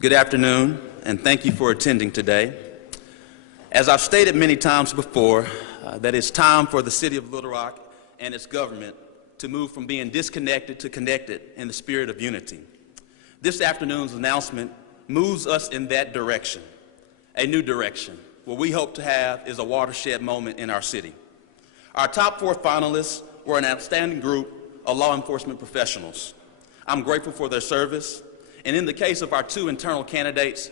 Good afternoon, and thank you for attending today. As I've stated many times before, that it's time for the City of Little Rock and its government to move from being disconnected to connected in the spirit of unity. This afternoon's announcement moves us in that direction, a new direction. What we hope to have is a watershed moment in our city. Our top 4 finalists were an outstanding group of law enforcement professionals. I'm grateful for their service, and in the case of our 2 internal candidates,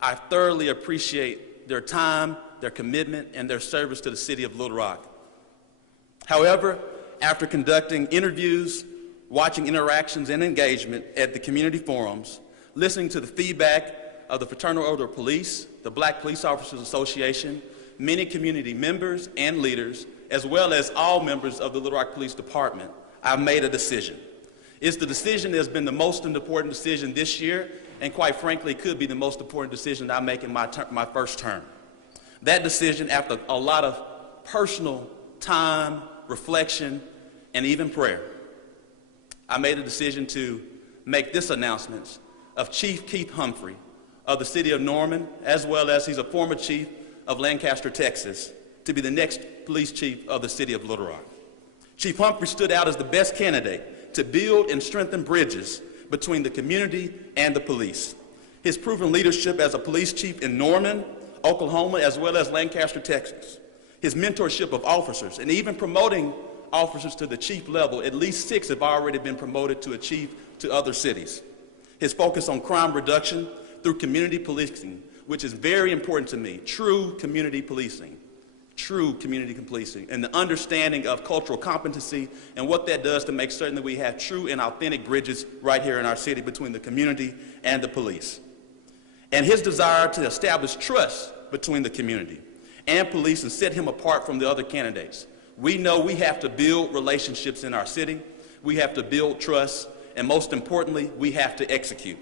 I thoroughly appreciate their time, their commitment, and their service to the City of Little Rock. However, after conducting interviews, watching interactions and engagement at the community forums, listening to the feedback of the Fraternal Order of Police, the Black Police Officers Association, many community members and leaders, as well as all members of the Little Rock Police Department, I've made a decision. It's the decision that has been the most important decision this year, and quite frankly, could be the most important decision I make in my first term. That decision, after a lot of personal time, reflection, and even prayer, I made a decision to make this announcement of Chief Keith Humphrey of the City of Norman, as well as he's a former chief of Lancaster, Texas, to be the next police chief of the City of Little Rock. Chief Humphrey stood out as the best candidate to build and strengthen bridges between the community and the police. His proven leadership as a police chief in Norman, Oklahoma, as well as Lancaster, Texas. His mentorship of officers, and even promoting officers to the chief level. At least 6 have already been promoted to a chief to other cities. His focus on crime reduction through community policing, which is very important to me, true community policing, and the understanding of cultural competency and what that does to make certain that we have true and authentic bridges right here in our city between the community and the police. And his desire to establish trust between the community and police and set him apart from the other candidates. We know we have to build relationships in our city, we have to build trust, and most importantly, we have to execute.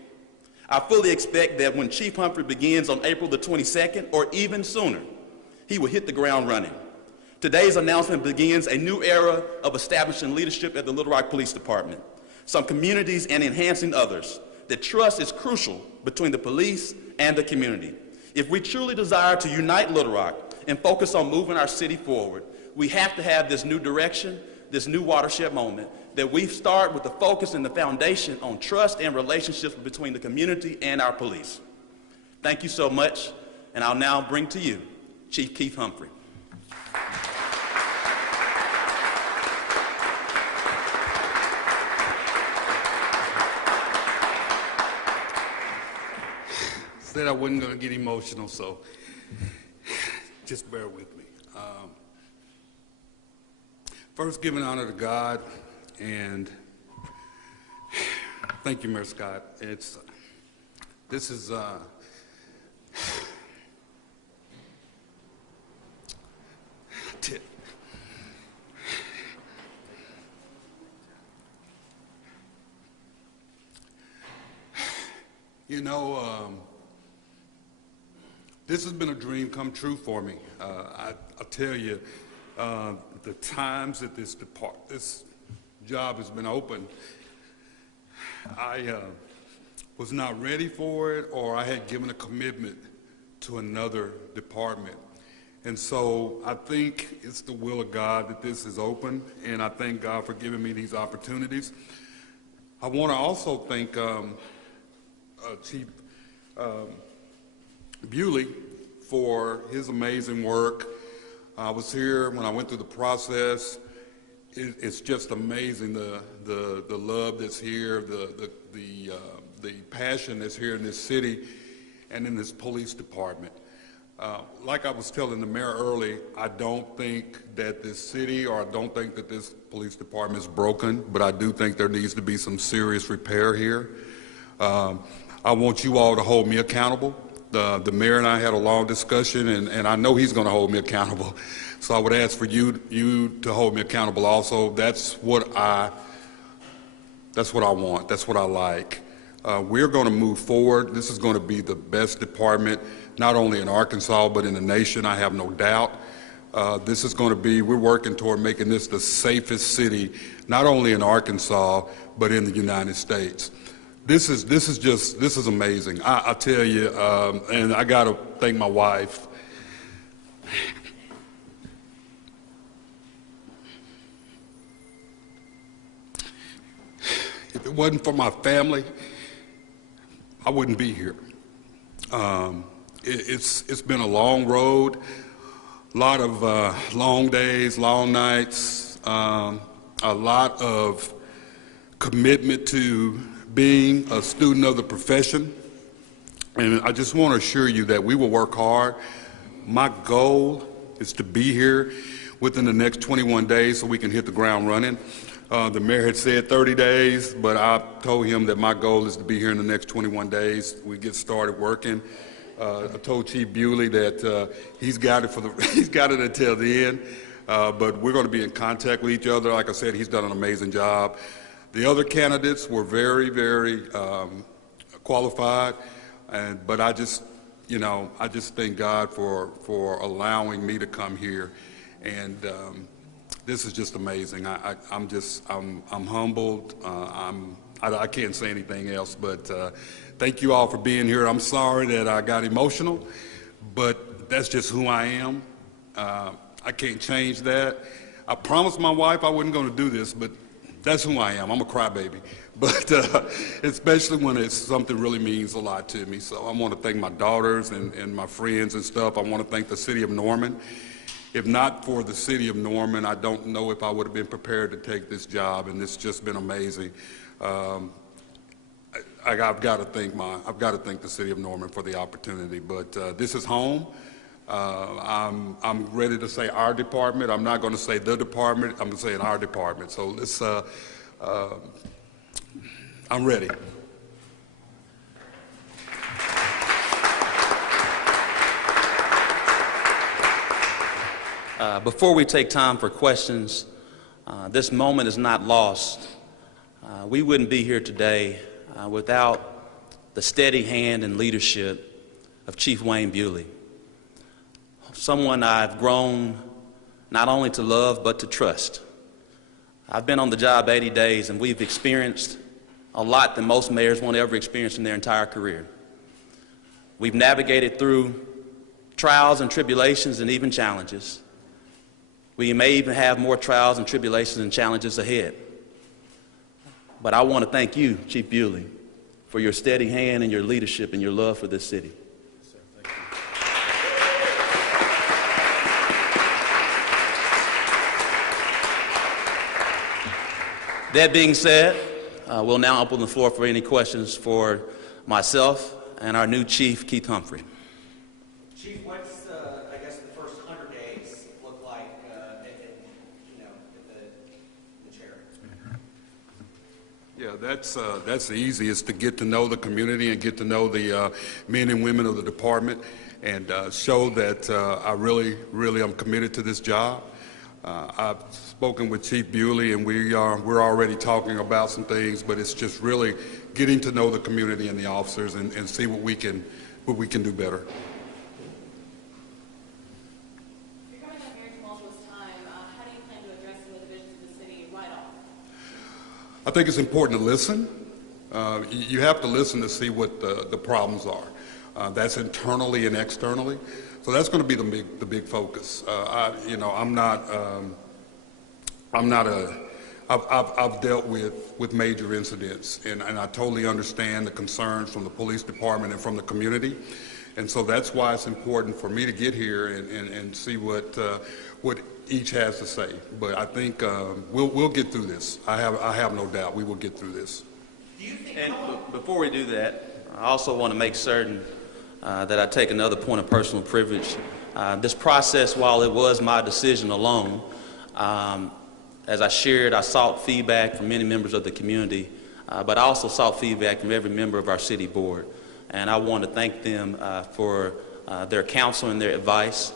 I fully expect that when Chief Humphrey begins on April the 22nd, or even sooner, he will hit the ground running. Today's announcement begins a new era of establishing leadership at the Little Rock Police Department, some communities and enhancing others. The trust is crucial between the police and the community. If we truly desire to unite Little Rock and focus on moving our city forward, we have to have this new direction, this new watershed moment, that we start with the focus and the foundation on trust and relationships between the community and our police. Thank you so much, and I'll now bring to you Chief Keith Humphrey. Said I wasn't going to get emotional, so just bear with me. First, giving honor to God, and thank you, Mayor Scott. This is you know, this has been a dream come true for me. I tell you, the times that this job has been open, I was not ready for it, or I had given a commitment to another department. And so I think it's the will of God that this is open, and I thank God for giving me these opportunities. I want to also thank Chief Bewley for his amazing work. I was here when I went through the process. It's just amazing, the love that's here, the passion that's here in this city and in this police department. Like I was telling the mayor early, I don't think that this city, or I don't think that this police department is broken, but I do think there needs to be some serious repair here. I want you all to hold me accountable. The mayor and I had a long discussion, and I know he's going to hold me accountable. So I would ask for you to hold me accountable also. That's what I want. That's what I like. We're going to move forward. This is going to be the best department, not only in Arkansas, but in the nation, I have no doubt. This is going to be, we're working toward making this the safest city, not only in Arkansas, but in the United States. This is amazing. I tell you, and I got to thank my wife. If it wasn't for my family, I wouldn't be here. It's been a long road, a lot of long days, long nights, a lot of commitment to being a student of the profession. And I just want to assure you that we will work hard. My goal is to be here within the next 21 days so we can hit the ground running. The mayor had said 30 days, but I told him that my goal is to be here in the next 21 days. We get started working. I told Chief Bewley that he's got it he's got it until the end, but we're going to be in contact with each other. Like I said, he's done an amazing job. The other candidates were very, very qualified, but I just thank God for allowing me to come here, and this is just amazing. I'm humbled. I can't say anything else, but thank you all for being here. I'm sorry that I got emotional, but that's just who I am. I can't change that. I promised my wife I wasn't going to do this, but that's who I am. I'm a crybaby, but especially when it's something really means a lot to me. So I want to thank my daughters and my friends and stuff. I want to thank the city of Norman. If not for the city of Norman, I don't know if I would have been prepared to take this job, and it's just been amazing. I've got to thank the city of Norman for the opportunity. But this is home. I'm ready to say our department. I'm not going to say the department. I'm going to say in our department. So let's. I'm ready. Before we take time for questions, this moment is not lost. We wouldn't be here today without the steady hand and leadership of Chief Wayne Bewley, someone I've grown not only to love but to trust. I've been on the job 80 days, and we've experienced a lot that most mayors won't ever experience in their entire career. We've navigated through trials and tribulations and even challenges. We may even have more trials and tribulations and challenges ahead. But I want to thank you, Chief Bewley, for your steady hand and your leadership and your love for this city. Yes, sir. Thank you. That being said, we'll now open the floor for any questions for myself and our new chief, Keith Humphrey. Chief, what's I guess the first 100 days look like at the chair? Yeah, that's easy. It's to get to know the community and get to know the men and women of the department, and show that I really am committed to this job. I've spoken with Chief Bewley, and we're already talking about some things, but it's just really getting to know the community and the officers and see what we can do better. You're coming up here in tumultuous time. How do you plan to address some of the divisions of the city right off? I think it's important to listen. You have to listen to see what the problems are. That's internally and externally. So that's going to be the big focus. I've dealt with major incidents, and I totally understand the concerns from the police department and from the community. And so that's why it's important for me to get here and see what each has to say. But I think we'll get through this. I have no doubt we will get through this. And before we do that, I also want to make certain that I take another point of personal privilege. This process, while it was my decision alone, as I shared, I sought feedback from many members of the community, but I also sought feedback from every member of our city board. And I want to thank them for their counsel and their advice.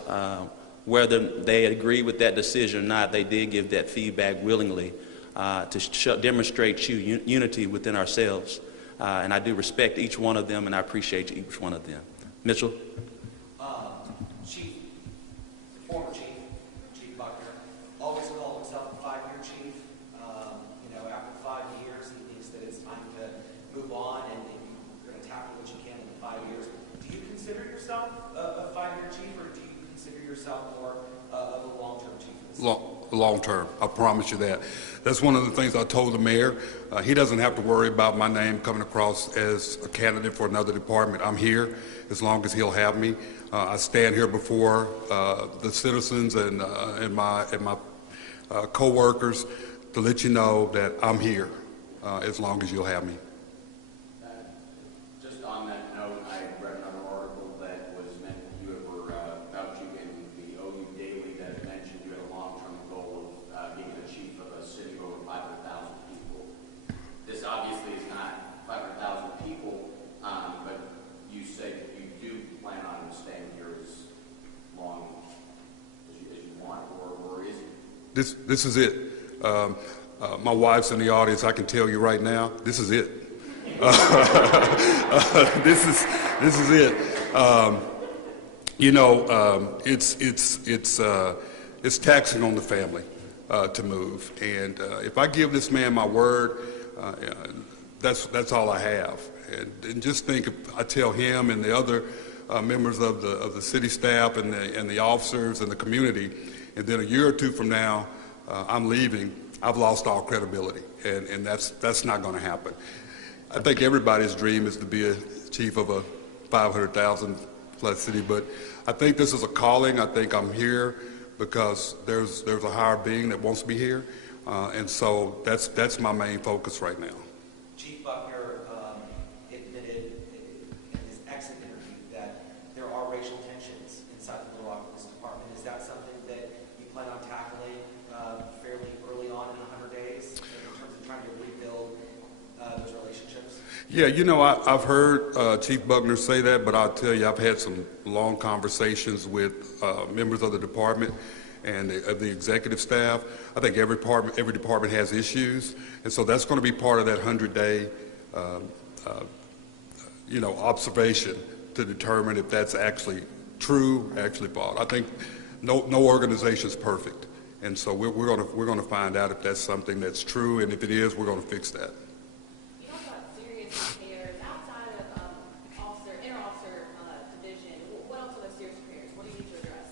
Whether they agree with that decision or not, they did give that feedback willingly to demonstrate unity within ourselves. And I do respect each one of them, and I appreciate each one of them. Mitchell? Chief, former Chief Buckner, always called himself a 5-year chief. After 5 years, he thinks that it's time to move on yourself a 5-year chief, or do you consider yourself more of a long-term chief? Long term, I promise you that. That's one of the things I told the mayor. He doesn't have to worry about my name coming across as a candidate for another department. I'm here as long as he'll have me. I stand here before the citizens and my co-workers to let you know that I'm here as long as you'll have me. Just on that note, I read another article that was meant you were about you in the OU Daily that mentioned you had a long-term goal of being the chief of a city of over 500,000 people. This obviously is not 500,000 people, but you say that you do plan on staying here as long as you want, or is it? This is it. My wife's in the audience. I can tell you right now, this is it. This is it. It's taxing on the family to move, and if I give this man my word, that's all I have. And just think, if I tell him and the other members of the city staff and the officers and the community, and then a year or two from now, I'm leaving, I've lost all credibility, and that's not going to happen. I think everybody's dream is to be a chief of a 500,000 plus city, but I think this is a calling. I think I'm here because there's a higher being that wants me here, and so that's my main focus right now. Chief Buckner admitted in his exit interview that there are racial tensions inside the Little Rock Police Department. Is that something that you plan on tackling fairly early on in 100 days in terms of trying to rebuild those relationships? Yeah, I've heard Chief Buckner say that, but I'll tell you, I've had some long conversations with members of the department and the executive staff. I think every department has issues, and so that's going to be part of that 100-day, observation to determine if that's actually true, actually false. I think no organization is perfect, and so we're going to find out if that's something that's true, and if it is, we're going to fix that. You talk about serious repairs outside of inter-officer division. What else are those serious repairs? What do you need to address?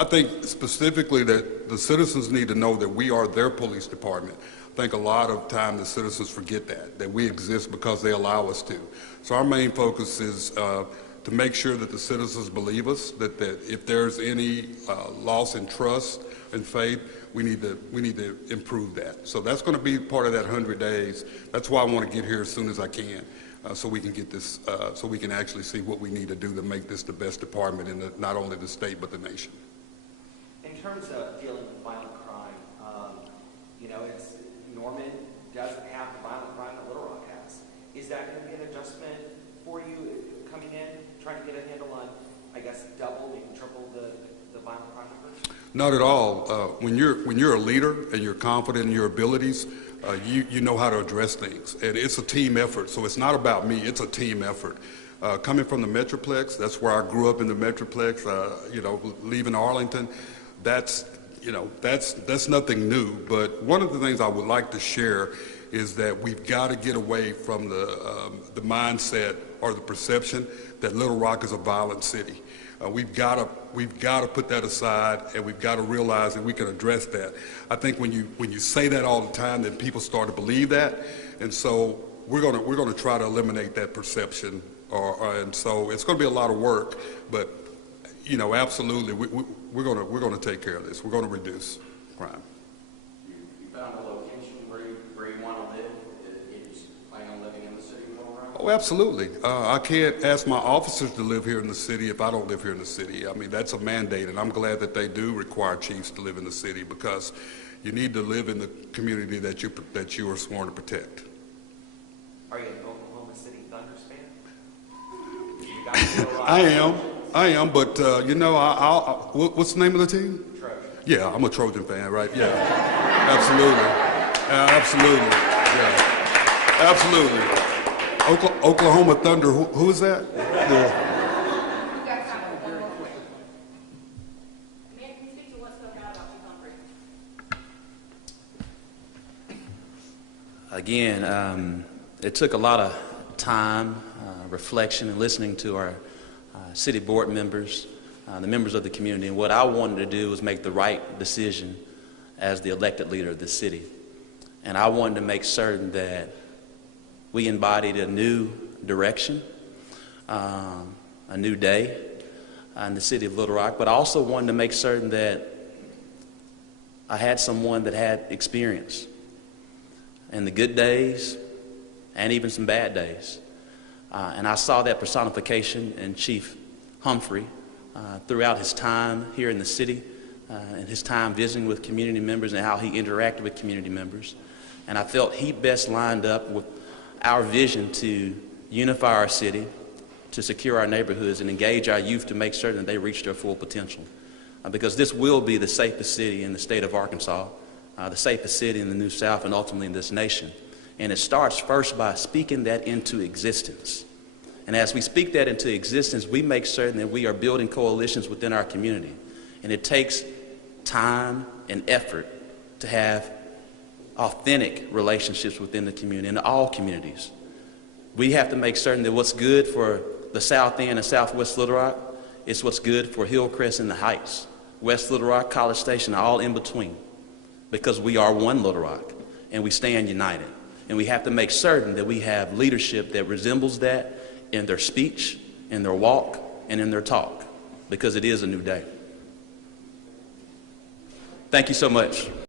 I think specifically that the citizens need to know that we are their police department. I think a lot of time the citizens forget that we exist because they allow us to. So our main focus is to make sure that the citizens believe us, that if there's any loss in trust and faith, we need to improve that. So that's going to be part of that 100 days. That's why I want to get here as soon as I can, so we can get this, so we can actually see what we need to do to make this the best department in not only the state but the nation. In terms of dealing with violent crime, it's Norman doesn't have the violent crime that Little Rock has. Is that going to be an adjustment for you coming in, trying to get a handle on, I guess, double, maybe triple the violent crime numbers? Not at all. When you're a leader and you're confident in your abilities, you know how to address things, and it's a team effort. So it's not about me; it's a team effort. Coming from the Metroplex, that's where I grew up in the Metroplex. Leaving Arlington, that's nothing new. But one of the things I would like to share is that we've got to get away from the mindset or the perception that Little Rock is a violent city. We've got to put that aside, and we've got to realize that we can address that. I think when you say that all the time, then people start to believe that, and so we're going to try to eliminate that perception. And so it's going to be a lot of work, but absolutely, we're going to take care of this. We're going to reduce crime. You found a location where you want to live? You plan on living in the city of Little Rock? Oh, absolutely. I can't ask my officers to live here in the city if I don't live here in the city. I mean, that's a mandate, and I'm glad that they do require chiefs to live in the city, because you need to live in the community that you are sworn to protect. Are you an Oklahoma City Thunders fan? You guys know a lot. I am, but what's the name of the team? Trojan. Yeah, I'm a Trojan fan, right? Yeah, absolutely, absolutely, yeah, absolutely. Oklahoma Thunder. Who is that? Yeah. Can you speak to what spoke out about Chief Humphrey? Again, it took a lot of time, reflection, and listening to our city board members, the members of the community. And what I wanted to do was make the right decision as the elected leader of the city. And I wanted to make certain that we embodied a new direction, a new day in the city of Little Rock, but I also wanted to make certain that I had someone that had experience in the good days and even some bad days. And I saw that personification in Chief Humphrey throughout his time here in the city and his time visiting with community members and how he interacted with community members. And I felt he best lined up with our vision to unify our city, to secure our neighborhoods, and engage our youth to make certain that they reach their full potential. Because this will be the safest city in the state of Arkansas, the safest city in the New South, and ultimately in this nation. And it starts first by speaking that into existence. And as we speak that into existence, we make certain that we are building coalitions within our community. And it takes time and effort to have authentic relationships within the community, in all communities. We have to make certain that what's good for the South End and Southwest Little Rock is what's good for Hillcrest and the Heights, West Little Rock, College Station, all in between. Because we are one Little Rock, and we stand united. And we have to make certain that we have leadership that resembles that in their speech, in their walk, and in their talk, because it is a new day. Thank you so much.